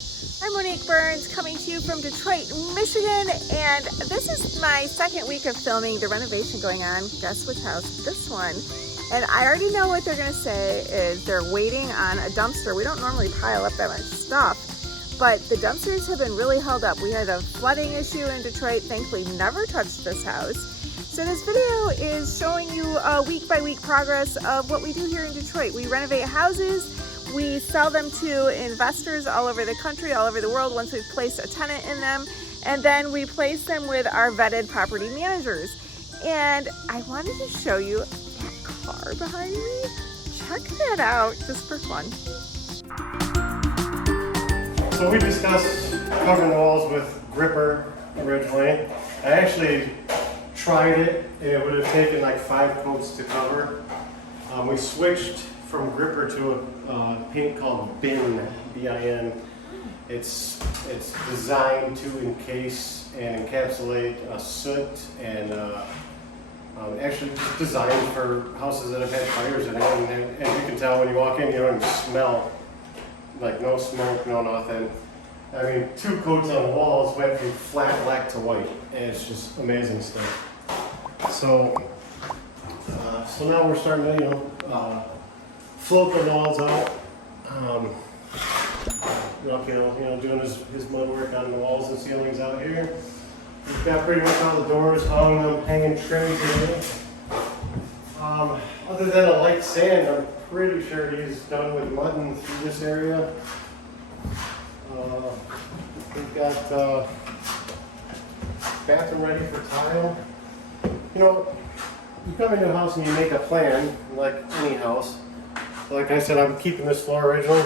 I'm Monique Burns coming to you from Detroit, Michigan, and this is my second week of filming the renovation going on. Guess which house? This one. And I already know what they're gonna say is they're waiting on a dumpster. We don't normally pile up that much stuff, but the dumpsters have been really held up. We had a flooding issue in Detroit, thankfully never touched this house. So this video is showing you a week by week progress of what we do here in Detroit. We renovate houses. We sell them to investors all over the country, all over the world once we've placed a tenant in them. And then we place them with our vetted property managers. And I wanted to show you that car behind me. Check that out just for fun. So we discussed covering the walls with gripper originally. I actually tried it and it would have taken like 5 coats to cover. We switched from gripper to a paint called BIN, B-I-N. It's designed to encase and encapsulate soot and actually just designed for houses that have had fires in it. And as you can tell when you walk in, you don't even smell, like no smoke, no nothing. I mean, 2 coats on the walls went from flat black to white, and it's just amazing stuff. So now we're starting to, float the walls out. Doing his mud work on the walls and ceilings out here. We've got pretty much all the doors hung. I'm hanging trim today. Other than a light sand, I'm pretty sure he's done with mudding through this area. We've got bathroom ready for tile. You know, you come into a house and you make a plan, like any house. Like I said, I'm keeping this floor original.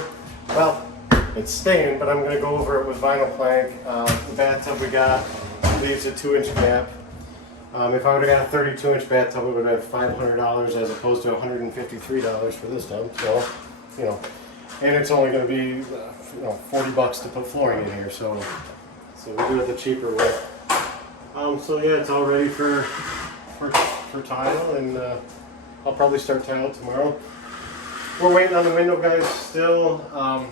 Well, it's staying, but I'm going to go over it with vinyl plank. The bathtub we got leaves a 2-inch gap. If I would have got a 32-inch bathtub, it would have been $500 as opposed to $153 for this tub. So, and it's only going to be, $40 to put flooring in here. So we do it the cheaper way. So yeah, it's all ready for tile, and I'll probably start tile tomorrow. We're waiting on the window guys still.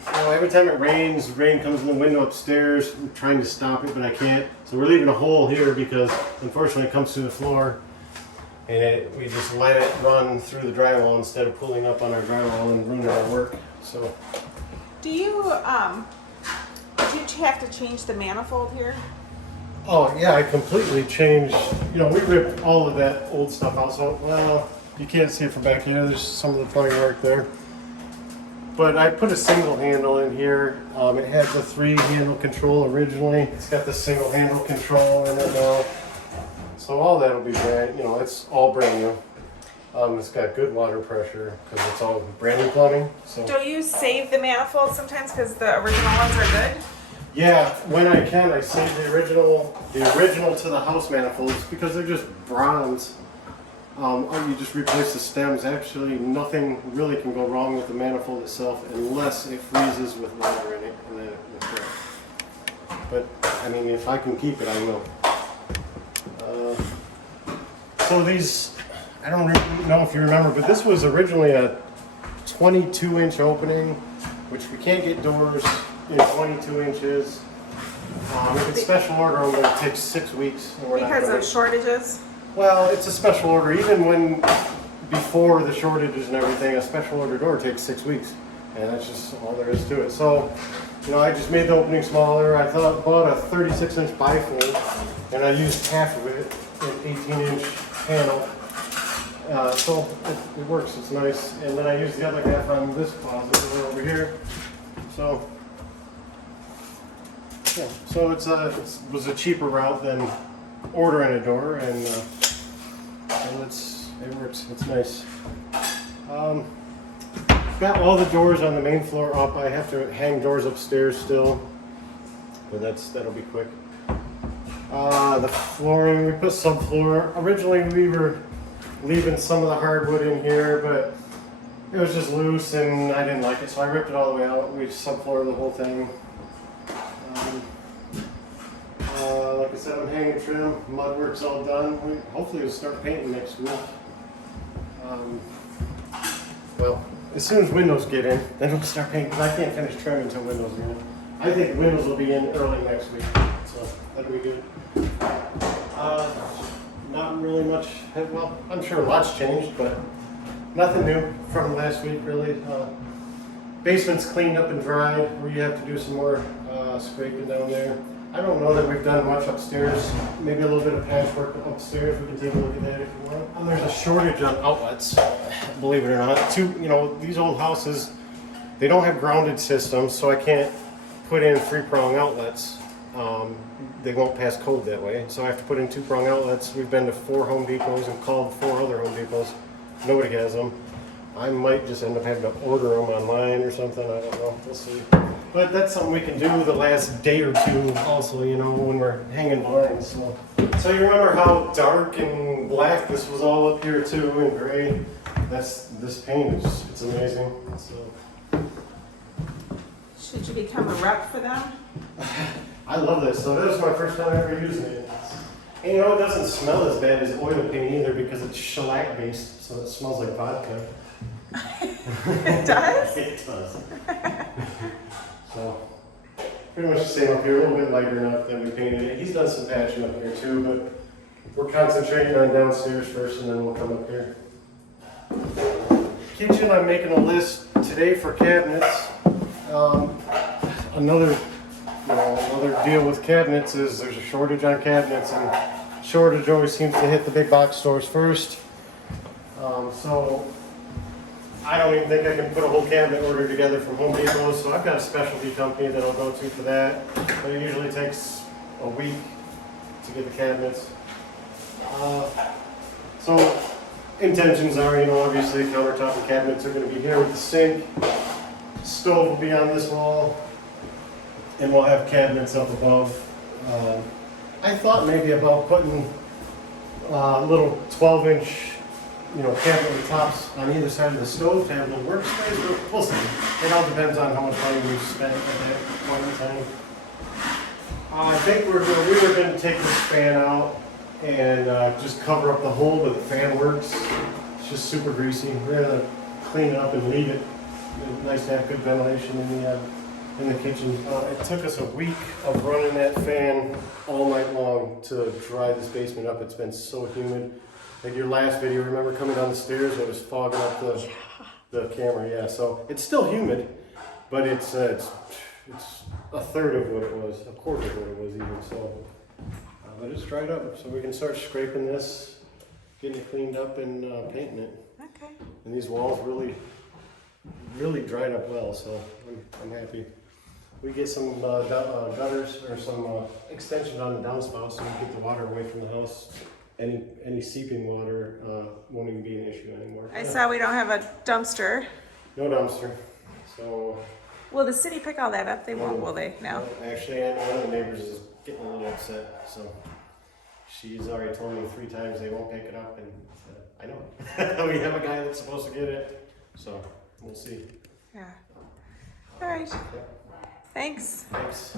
Every time it rains, rain comes in the window upstairs. I'm trying to stop it, but I can't. So we're leaving a hole here because unfortunately it comes through the floor, and we just let it run through the drywall instead of pulling up on our drywall and ruining our work. So, Do you did you have to change the manifold here? oh yeah, I completely changed. We ripped all of that old stuff out. So well, you can't see it from back here. There's some of the plumbing work there. But I put a single handle in here. It had the 3-handle control originally. It's got the single handle control in it now. So all that'll be brand, it's all brand new. It's got good water pressure because it's all brand new plumbing. So Do you save the manifold sometimes because the original ones are good? yeah, when I can, I save the original to the house manifolds because they're just bronze. You just replace the stems. Actually, nothing really can go wrong with the manifold itself unless it freezes with water in it, and then it will break. But I mean, if I can keep it, I will. So these, I don't really know if you remember, but this was originally a 22-inch opening, which we can't get doors in 22 inches. If it's special order, I'm going to take 6 weeks. And we're Because not of shortages? Well, it's a special order. Even before the shortages and everything, a special order door takes 6 weeks. And that's just all there is to it. So, I just made the opening smaller. I bought a 36-inch bifold, and I used half of it, an 18-inch panel. So it works, it's nice. And then I used the other half on this closet over here. So, yeah. So it was a cheaper route than ordering a door, and it works. It's nice. Got all the doors on the main floor up. I have to hang doors upstairs still, but that'll be quick. The flooring, we put subfloor. Originally we were leaving some of the hardwood in here, but it was just loose and I didn't like it, so I ripped it all the way out. We subfloored the whole thing. Like I said, I'm hanging trim. Mud work's all done. Hopefully we'll start painting next week. Well, as soon as windows get in, then we'll start painting. Because I can't finish trim until windows are in. I think windows will be in early next week, so that'll be good. Not really much, well, I'm sure lots changed, but nothing new from last week really. Basement's cleaned up and dried, where you have to do some more scraping down there. I don't know that we've done much upstairs, maybe a little bit of patchwork upstairs. We can take a look at that if you want. And there's a shortage on outlets, believe it or not. These old houses, they don't have grounded systems, so I can't put in 3-prong outlets. They won't pass code that way, so I have to put in 2-prong outlets. We've been to 4 Home Depots and called 4 other Home Depots. Nobody has them. I might just end up having to order them online or something. I don't know. We'll see. But that's something we can do the last day or two also, when we're hanging blinds. So you remember how dark and black this was all up here too, and gray? This paint it's amazing. So. Should you become a rep for them? I love this. So this is my first time ever using it. And it doesn't smell as bad as oil paint either because it's shellac based, so it smells like vodka. It does? It does. So, pretty much the same up here, a little bit lighter enough than we painted it. He's done some patching up here too, but we're concentrating on downstairs first and then we'll come up here. Kitchen, I'm making a list today for cabinets. Another deal with cabinets is there's a shortage on cabinets, and shortage always seems to hit the big box stores first. So I don't even think I can put a whole cabinet order together from Home Depot, so I've got a specialty company that I'll go to for that. But it usually takes a week to get the cabinets. So intentions are, obviously countertop and cabinets are going to be here with the sink. Stove will be on this wall, and we'll have cabinets up above. I thought maybe about putting little 12-inch cabinet tops on either side of the stove to have a little workspace, but we'll see. It all depends on how much money we've spent at that point in time. I think we were going to take this fan out and just cover up the hole, but the fan works. It's just super greasy. We're going to clean it up and leave it. It's nice to have good ventilation in the kitchen. It took us a week of running that fan all night long to dry this basement up. It's been so humid. Like your last video, remember coming down the stairs? It was fogging up the camera. Yeah, so it's still humid, but it's a third of what it was, a quarter of what it was even. So, but it's dried up, so we can start scraping this, getting it cleaned up, and painting it. Okay. And these walls really dried up well, so I'm happy. We get some gutters or some extensions on the downspout so we get the water away from the house. Any seeping water won't even be an issue anymore. I saw we don't have a dumpster. No dumpster. So. Will the city pick all that up? They won't, will they? No. Actually, one of the neighbors is getting a little upset. So she's already told me 3 times they won't pick it up, and I know. We have a guy that's supposed to get it, so we'll see. Yeah. All right. Thanks. Thanks.